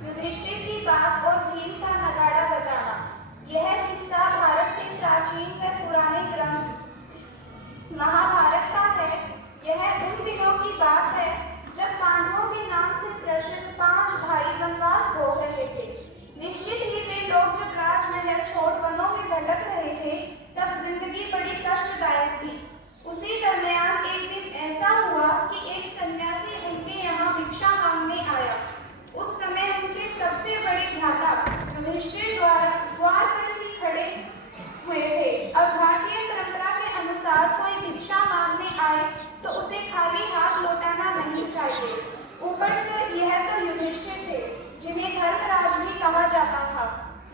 युधिष्ठिर की बात और भीम का नगाड़ा बजाना। यह किस्सा भारत के प्राचीन व पुराने ग्रंथ महाभारत का है। यह उन दिनों की बात है जब पांडवों के नाम से प्रसिद्ध 5 भाई वनवास भोग रहे थे। निश्चित ही वे लोग जब राजमहल छोड़ वनों में भटक रहे थे, तब जिंदगी बड़ी कष्टदायक थी। उसी दरमियान एक दिन ऐसा हुआ कि एक सन्यासी उनके यहाँ भिक्षा मांगने आया। उस समय उनके सबसे बड़े भ्राता युधिष्ठिर द्वार पर ही खड़े हुए थे। अब भारतीय परंपरा के अनुसार कोई भिक्षा मांगने आए तो उसे खाली हाथ लौटाना नहीं चाहिए। ऊपर से यह तो युधिष्ठिर थे, जिन्हें धर्मराज भी कहा जाता था।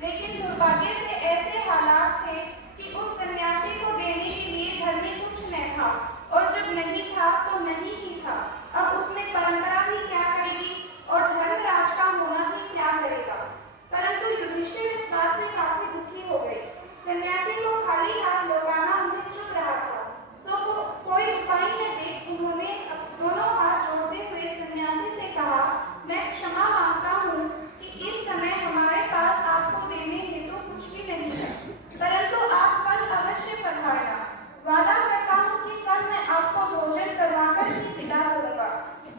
लेकिन दुर्भाग्य से ऐसे हालात थे कि उस सन्यासी को देने के लिए घर में कुछ न था, और जब नहीं था तो नहीं ही था। अब उसमें परंपरा भी क्या करेगी और धर्मराज का होना भी क्या करेगा। परंतु युधिष्ठिर इस बात से काफी दुखी हो गए। सन्यासी को खाली हाथ लौटाना उन्हें चुप रहा था, तो वो कोई उपाय न देख उन्होंने दोनों हाथ जोड़ते हुए सन्यासी से कहा, मैं क्षमा मांगता हूँ कि इस समय हमारे पास आपको देने हेतु कुछ भी नहीं है, परंतु आप कल अवश्य पधारना। वादा करता हूँ कि कल मैं आपको भोजन करवाकर ही विदा करूंगा।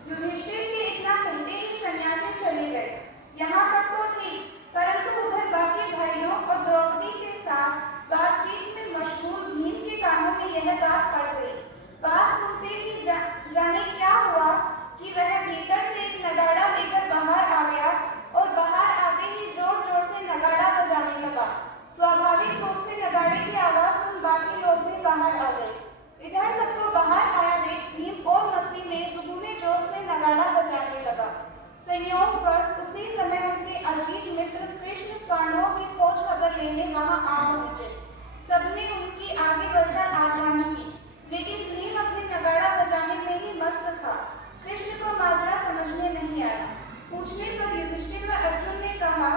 युधिष्ठिर के इतना कहते ही सन्यासी चले गए। यहाँ तक तो ठीक, परंतु उधर बाकी भाइयों और द्रौपदी के साथ बातचीत में मशगूल भीम के कानों में यह बात पड़ गई। बात सुनते ही जाने क्या हुआ कि वह भीतर से एक नगाड़ा लेकर बाहर आ गया और बाहर आते ही जोर जोर से नगाड़ा बजाने लगा। स्वाभाविक रूप से नगाड़े की आवाज सुन बाकी लोग भी बाहर आ गए। इधर सबको बाहर आया देख भीम और मस्ती में दुगने जोर से नगाड़ा बजाने लगा। संयोगवश उसी समय उनके अजीज मित्र कृष्ण पांडवों की खोज खबर लेने वहां आ पहुंचे। सबने उनकी आगे बढ़कर आह्वान की, लेकिन भीम अपने नगाड़ा बजाने में ही मस्त था। कृष्ण को माजरा समझ में नहीं आया। पूछने पर युधिष्ठिर व अर्जुन ने कहा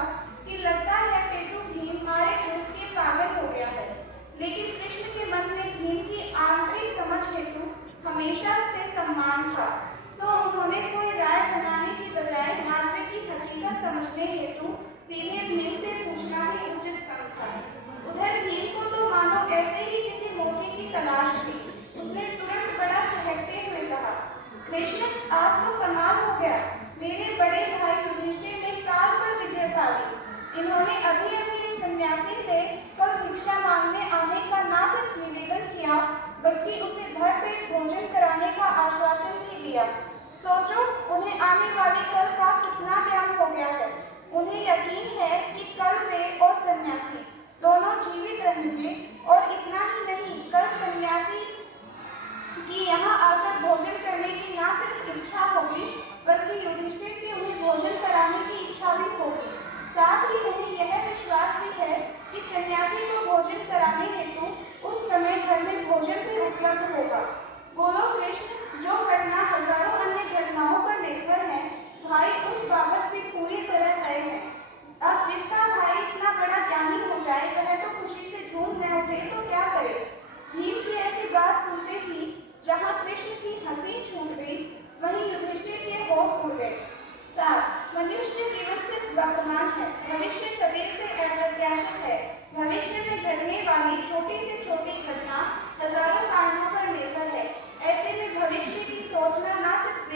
कि लगता है पेटू भीम मारे ऊँट के पागल हो गया है। लेकिन कृष्ण के मन में भीम की आंतरिक समझ हेतु हमेशा से सम्मान था, तो उन्होंने कोई राय बनाने की बजाय माजरे की हकीकत समझने हेतु सीधे भीम से पूछना ही उचित समझा। उधर भीम को तो मानो ऐसे ही किसी मौके की तलाश थी। उसने तुरंत बड़ा चहकते हुए कहा, कृष्ण आज तो कमाल हो गया। मेरे बड़े भाई युधिष्ठिर ने काल पर विजय पा ली। इन्होंने अभी अभी इस सन्यासी से कल भिक्षा मांगने आने का ना सिर्फ निवेदन किया, बल्कि उसे भरपेट भोजन कराने का आश्वासन भी दिया। सोचो, उन्हें आने वाले कल का कितना ज्ञान हो गया है। उन्हें यकीन है कि कल वे और सन्यासी दोनों जीवित रहेंगे, और इतना ही नहीं, कल सन्यासी की यहाँ आकर भोजन करने की ना सिर्फ इच्छा होगी, बल्कि युधिष्ठिर की उन्हें भोजन कराने की इच्छा भी होगी। साथ ही उन्हें यह विश्वास भी है कि सन्यासी को भोजन कराने हेतु उस समय घर में भोजन भी उपलब्ध होगा। बोलो कृष्ण, जो घटना हजारों अन्य घटनाओं पर निर्भर है, भाई उस बाबत भी पूरी तरह तय है। अब जिसका भाई इतना बड़ा ज्ञानी हो जाए, वह तो खुशी से झूम न उठे तो क्या करे। भीम की ऐसी बात सुनते ही जहाँ कृष्ण की हंसी छूट गई, वहीं युधिष्ठिर के होश उड़ गए। मनुष्य जीवन सिर्फ वर्तमान है, भविष्य सदैव से अप्रत्याशित है। भविष्य में घटने वाली छोटी से छोटी घटना हजारों कारणों पर निर्भर है। ऐसे में भविष्य की सोचना ना सिर्फ